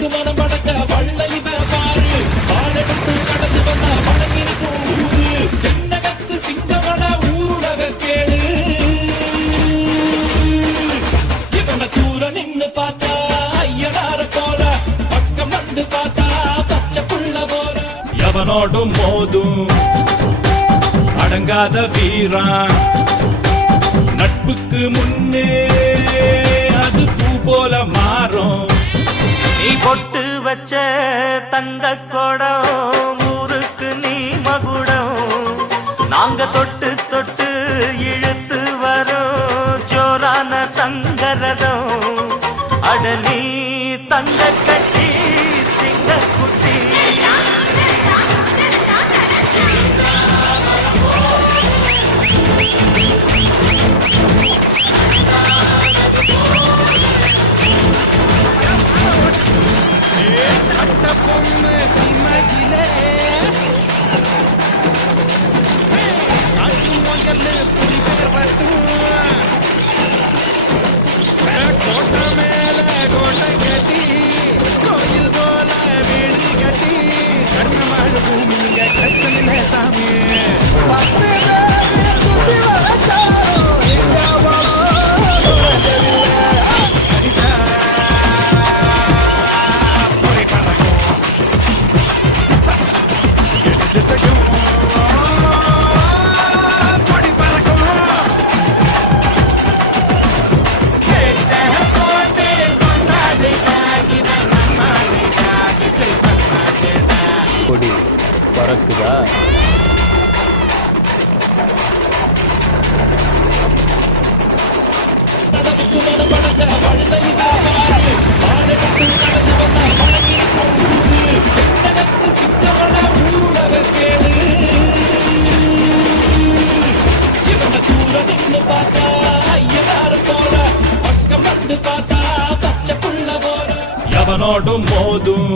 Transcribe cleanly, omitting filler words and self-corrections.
கடவுளுக்கு மனம் படைச்ச வள்ளலி பாரு பாடெடுத்து நடந்து வந்தா வழங்கிருக்கும் ஊரு தென்னகத்து சிங்கமன ஊருலக கேளு இவன தூர நின்னு பார்த்தா ஐயனார போல பக்கம் வந்து பார்த்தா பச்சை புள்ள போல எவனோடும் மோதும் அடங்காத வீரா நட்புக்கு முன்னே அது பூ போல மாறும் நீ பொட்டு வச்ச தங்க கொடம் ஊருக்கு நீ மகுடம் நாங்க தொட்டு தொட்டு இழுத்து வரோம் ஜோரான தங்கரதம் அடலி தங்க கட்டி சிங்க குட்டி பொண்ணு சிமகிலே காட்டு முயல் புலி பேர் வட்டும் கோட்டை மேல கோட்டை கட்டி கோயில் போல வீடு கட்டி கண்ணு மாடு பூமிங்க கஷ்டம் சாமி பத்து பேர் சுத்தி வளச்சாரோ எங்க கொடி பறக்குதா கடவுளுக்கு மனம் படைச்ச வள்ளலி பாரு பாடெடுத்து நடந்து வந்தா வழங்கிருக்கும் ஊரு தென்னகத்து சிங்கமன ஊருலக கேளு இவன தூர நின்னு பார்த்தா ஐயனார போல பக்கம் வந்து பார்த்தா பச்சை புள்ள போல எவனோடும் மோதும்